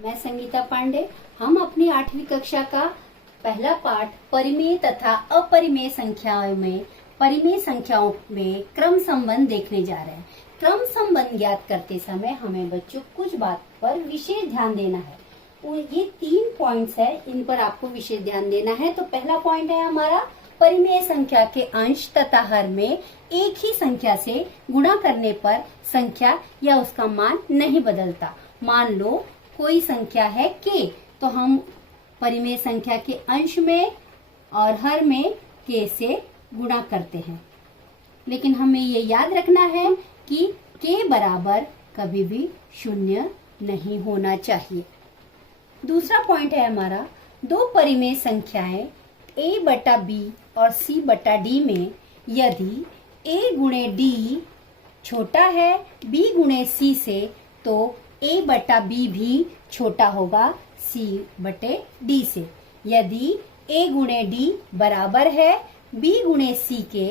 मैं संगीता पांडे। हम अपनी 8वीं कक्षा का पहला पाठ परिमेय तथा अपरिमेय संख्याओं में क्रम संबंध देखने जा रहे हैं। क्रम संबंध ज्ञात करते समय हमें बच्चों कुछ बात पर विशेष ध्यान देना है। ये 3 पॉइंट्स है, इन पर आपको विशेष ध्यान देना है। तो पहला पॉइंट है हमारा, परिमेय संख्या के अंश तथा हर में एक ही संख्या से गुणा करने पर संख्या या उसका मान नहीं बदलता। मान लो कोई संख्या है k, तो हम परिमेय संख्या के अंश में और हर में k से गुणा करते हैं। लेकिन हमें ये याद रखना है कि k बराबर कभी भी 0 नहीं होना चाहिए। दूसरा पॉइंट है हमारा, दो परिमेय संख्याएं a बटा b और c बटा d में यदि a गुणे d छोटा है b गुणे c से, तो a बटा b भी छोटा होगा c बटे d से। यदि a गुणे d बराबर है b गुणे c के,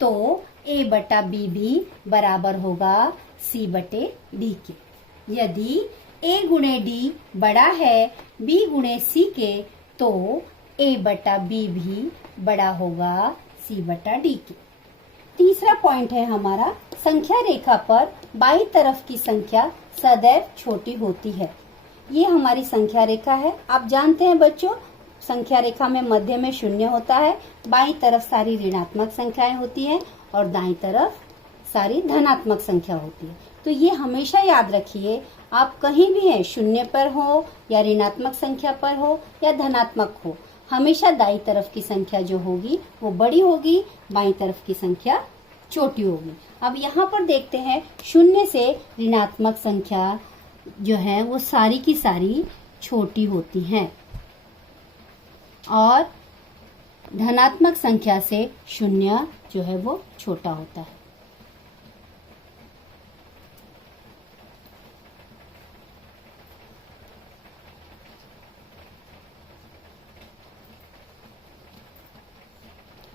तो a बटा b भी बराबर होगा c बटे d के। यदि a गुणे d बड़ा है b गुणे c के, तो a बटा b भी बड़ा होगा c बटा d के। तीसरा पॉइंट है हमारा, संख्या रेखा पर बाईं तरफ की संख्या सदैव छोटी होती है। ये हमारी संख्या रेखा है। आप जानते हैं बच्चों, संख्या रेखा में मध्य में 0 होता है, बाईं तरफ सारी ऋणात्मक संख्याएं होती हैं और दाईं तरफ सारी धनात्मक संख्या होती है। तो ये हमेशा याद रखिए, आप कहीं भी हैं, 0 पर हो या ऋणात्मक संख्या पर हो या धनात्मक हो, हमेशा दाईं तरफ की संख्या जो होगी वो बड़ी होगी, बाईं तरफ की संख्या छोटी होगी। अब यहाँ पर देखते हैं, 0 से ऋणात्मक संख्या जो है वो सारी की सारी छोटी होती हैं और धनात्मक संख्या से 0 जो है वो छोटा होता है।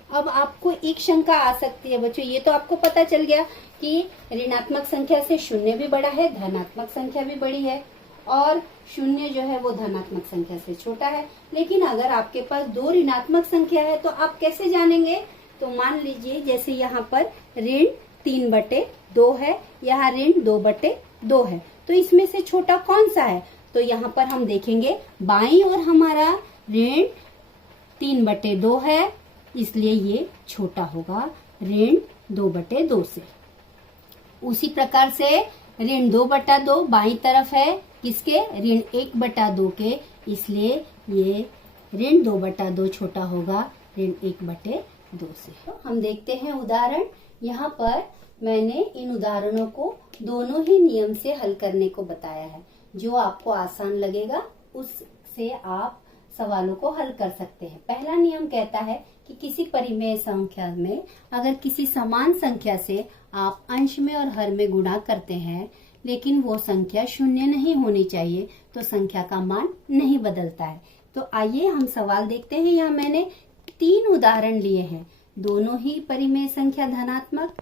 अब आपको एक शंका आ सकती है बच्चों, ये तो आपको पता चल गया कि ऋणात्मक संख्या से 0 भी बड़ा है, धनात्मक संख्या भी बड़ी है और 0 जो है वो धनात्मक संख्या से छोटा है। लेकिन अगर आपके पास 2 ऋणात्मक संख्या है तो आप कैसे जानेंगे? तो मान लीजिए जैसे यहाँ पर ऋण 3/2 है, यहाँ ऋण 2/2 है, तो इसमें से छोटा कौन सा है? तो यहाँ पर हम देखेंगे बाईं ओर हमारा ऋण 3/2 है, इसलिए ये छोटा होगा ऋण 2/2 से। उसी प्रकार से ऋण 2/2 बाईं तरफ है किसके? ऋण 1/2 के, इसलिए ये ऋण 2/2 छोटा होगा ऋण 1/2 से। तो हम देखते हैं उदाहरण। यहाँ पर मैंने इन उदाहरणों को दोनों ही नियम से हल करने को बताया है। जो आपको आसान लगेगा उससे आप सवालों को हल कर सकते हैं। पहला नियम कहता है कि किसी परिमेय संख्या में अगर किसी समान संख्या से आप अंश में और हर में गुणा करते हैं, लेकिन वो संख्या 0 नहीं होनी चाहिए, तो संख्या का मान नहीं बदलता है। तो आइए हम सवाल देखते हैं। यहाँ मैंने 3 उदाहरण लिए हैं, दोनों ही परिमेय संख्या धनात्मक,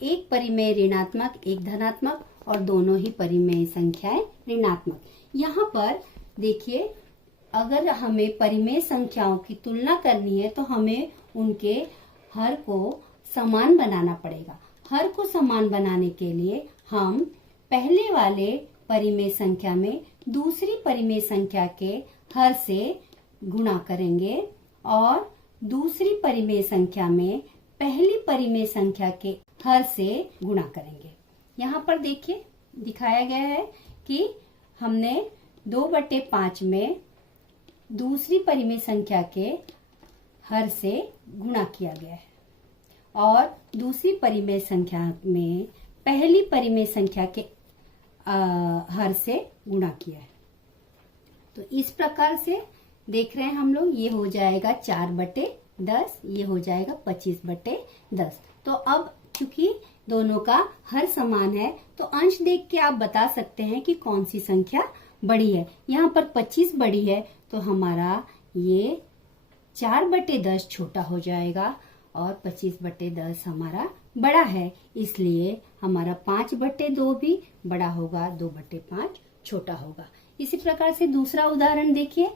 एक परिमेय ऋणात्मक, एक धनात्मक और दोनों ही परिमेय संख्याएं ऋणात्मक। यहाँ पर देखिए, अगर हमें परिमेय संख्याओं की तुलना करनी है तो हमें उनके हर को समान बनाना पड़ेगा। हर को समान बनाने के लिए हम पहले वाले परिमेय संख्या में दूसरी परिमेय संख्या के हर से गुणा करेंगे और दूसरी परिमेय संख्या में पहली परिमेय संख्या के हर से गुणा करेंगे। यहाँ पर देखिए दिखाया गया है कि हमने 2/5 में दूसरी परिमेय संख्या के हर से गुणा किया गया है और दूसरी परिमेय संख्या में पहली परिमेय संख्या के हर से गुणा किया है। तो इस प्रकार से देख रहे हैं हम लोग, ये हो जाएगा 4/10, ये हो जाएगा 25/10। तो अब चूंकि दोनों का हर समान है, तो अंश देख के आप बता सकते हैं कि कौन सी संख्या बड़ी है। यहाँ पर 25 बड़ी है, तो हमारा ये 4/10 छोटा हो जाएगा और 25/10 हमारा बड़ा है, इसलिए हमारा 5/2 भी बड़ा होगा, 2/5 छोटा होगा। इसी प्रकार से दूसरा उदाहरण देखिए,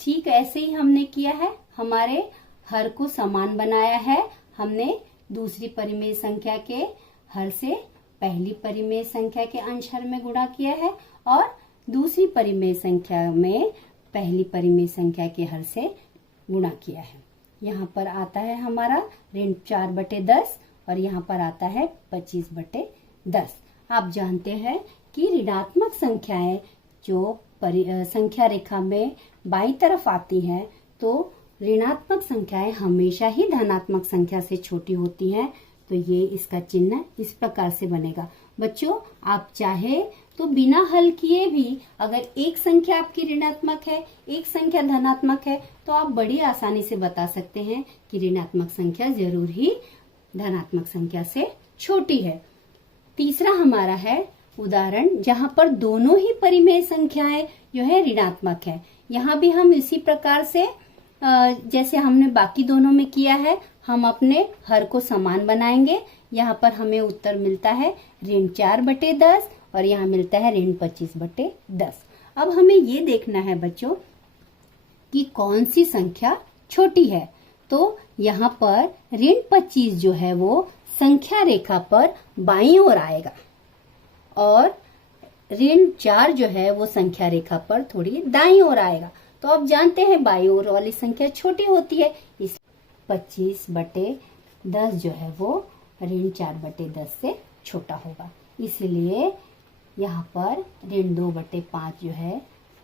ठीक ऐसे ही हमने किया है, हमारे हर को समान बनाया है। हमने दूसरी परिमेय संख्या के हर से पहली परिमेय संख्या के अंश हर में गुणा किया है और दूसरी परिमेय संख्या में पहली परिमेय संख्या के हर से गुणा किया है। यहाँ पर आता है हमारा ऋण 4/10 और यहाँ पर आता है 25/10। आप जानते हैं कि ऋणात्मक संख्याएं जो संख्या रेखा में बाईं तरफ आती हैं, तो ऋणात्मक संख्याएं हमेशा ही धनात्मक संख्या से छोटी होती हैं। तो ये इसका चिन्ह इस प्रकार से बनेगा। बच्चों, आप चाहे तो बिना हल किए भी अगर एक संख्या आपकी ऋणात्मक है, एक संख्या धनात्मक है, तो आप बड़ी आसानी से बता सकते हैं कि ऋणात्मक संख्या जरूर ही धनात्मक संख्या से छोटी है। तीसरा हमारा है उदाहरण जहाँ पर दोनों ही परिमेय संख्याएं जो है ऋणात्मक है। यहाँ भी हम इसी प्रकार से जैसे हमने बाकी दोनों में किया है, हम अपने हर को समान बनाएंगे। यहाँ पर हमें उत्तर मिलता है ऋण 4/10 और यहाँ मिलता है ऋण 25/10। अब हमें ये देखना है बच्चों कि कौन सी संख्या छोटी है। तो यहाँ पर ऋण 25 जो है वो संख्या रेखा पर बाईं ओर आएगा और ऋण 4 जो है वो संख्या रेखा पर थोड़ी दाईं ओर आएगा। तो आप जानते हैं बाईं ओर वाली संख्या छोटी होती है, इस 25/10 जो है वो ऋण 4/10 से छोटा होगा। इसलिए यहाँ पर ऋण 2/5 जो है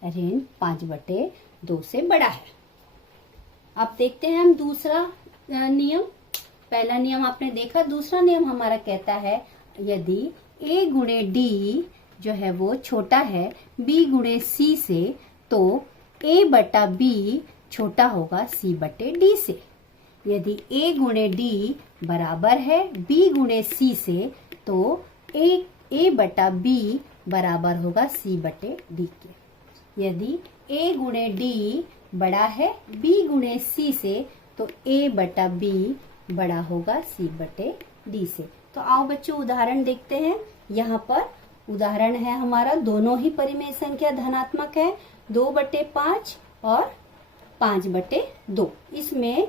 ऋण 5/2 से बड़ा है। अब देखते हैं हम दूसरा नियम। पहला नियम आपने देखा, दूसरा नियम हमारा कहता है यदि a गुणे d जो है वो छोटा है b गुणे c से, तो a/b छोटा होगा c/d से। यदि a गुणे d बराबर है b गुणे c से, तो a/b बराबर होगा c/d के। यदि a गुणे d बड़ा है b गुणे c से, तो a/b बड़ा होगा c/d से। तो आओ बच्चों उदाहरण देखते हैं। यहाँ पर उदाहरण है हमारा, दोनों ही परिमेय संख्या धनात्मक है, 2/5 और 5/2। इसमें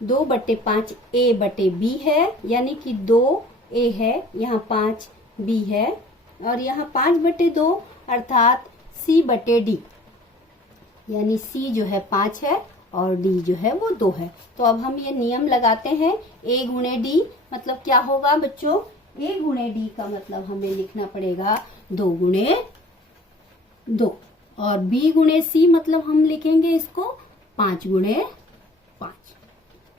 2/5 a/b है, यानी कि 2a है, यहाँ 5b है और यहाँ 5/2 अर्थात c/d, यानी c जो है 5 है और d जो है वो 2 है। तो अब हम ये नियम लगाते हैं, a गुणे d मतलब क्या होगा बच्चों, a गुणे d का मतलब हमें लिखना पड़ेगा 2 गुणे 2 और b गुणे c मतलब हम लिखेंगे इसको 5 गुणे 5।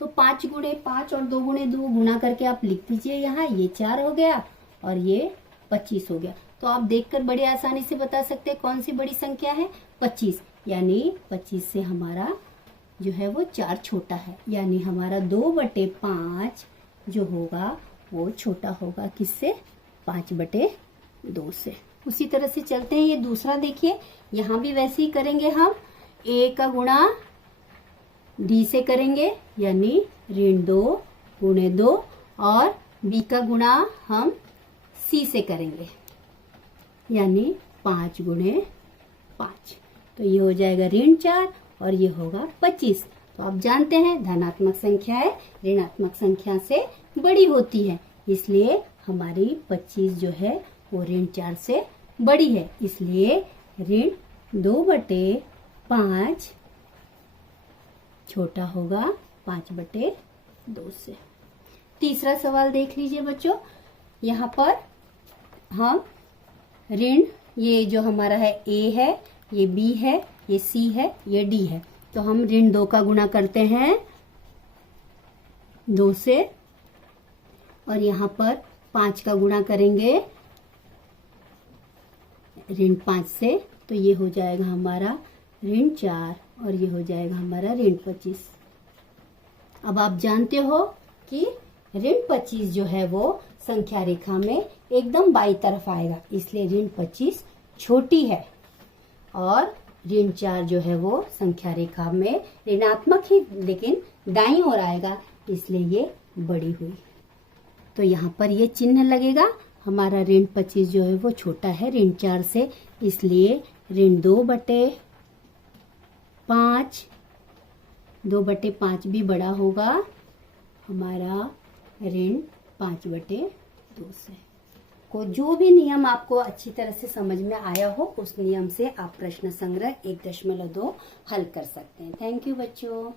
तो 5 गुणे 5 और 2 गुणे 2 गुना करके आप लिख दीजिए यहाँ, ये 4 हो गया और ये 25 हो गया। तो आप देखकर बड़ी आसानी से बता सकते हैं कौन सी बड़ी संख्या है, 25। यानी 25 से हमारा जो है वो 4 छोटा है, यानी हमारा 2/5 जो होगा वो छोटा होगा किससे, 5/2 से। उसी तरह से चलते हैं, ये दूसरा देखिए, यहाँ भी वैसे ही करेंगे हम, a का गुणा d से करेंगे यानी ऋण 2 गुणे 2 और b का गुणा हम c से करेंगे यानी 5 गुणे 5। तो ये हो जाएगा ऋण 4 और ये होगा 25। तो आप जानते हैं धनात्मक संख्याएं ऋणात्मक संख्या से बड़ी होती है, इसलिए हमारी 25 जो है वो ऋण 4 से बड़ी है। इसलिए ऋण 2/5 छोटा होगा 5/2 से। तीसरा सवाल देख लीजिए बच्चों, यहाँ पर हम ऋण, ये जो हमारा है a है, ये b है, ये c है, ये d है। तो हम ऋण 2 का गुणा करते हैं 2 से और यहाँ पर 5 का गुणा करेंगे ऋण 5 से, तो ये हो जाएगा हमारा ऋण 4 और ये हो जाएगा हमारा ऋण 25। अब आप जानते हो कि ऋण 25 जो है वो संख्या रेखा में एकदम बाईं तरफ आएगा, इसलिए ऋण 25 छोटी है और ऋण 4 जो है वो संख्या रेखा में ऋणात्मक ही लेकिन दाईं ओर आएगा, इसलिए ये बड़ी हुई। तो यहाँ पर ये चिन्ह लगेगा, हमारा ऋण 25 जो है वो छोटा है ऋण 4 से, इसलिए ऋण 2/5, 2/5 भी बड़ा होगा हमारा ऋण 5/2 से। को जो भी नियम आपको अच्छी तरह से समझ में आया हो उस नियम से आप प्रश्न संग्रह 1.2 हल कर सकते हैं। थैंक यू बच्चों।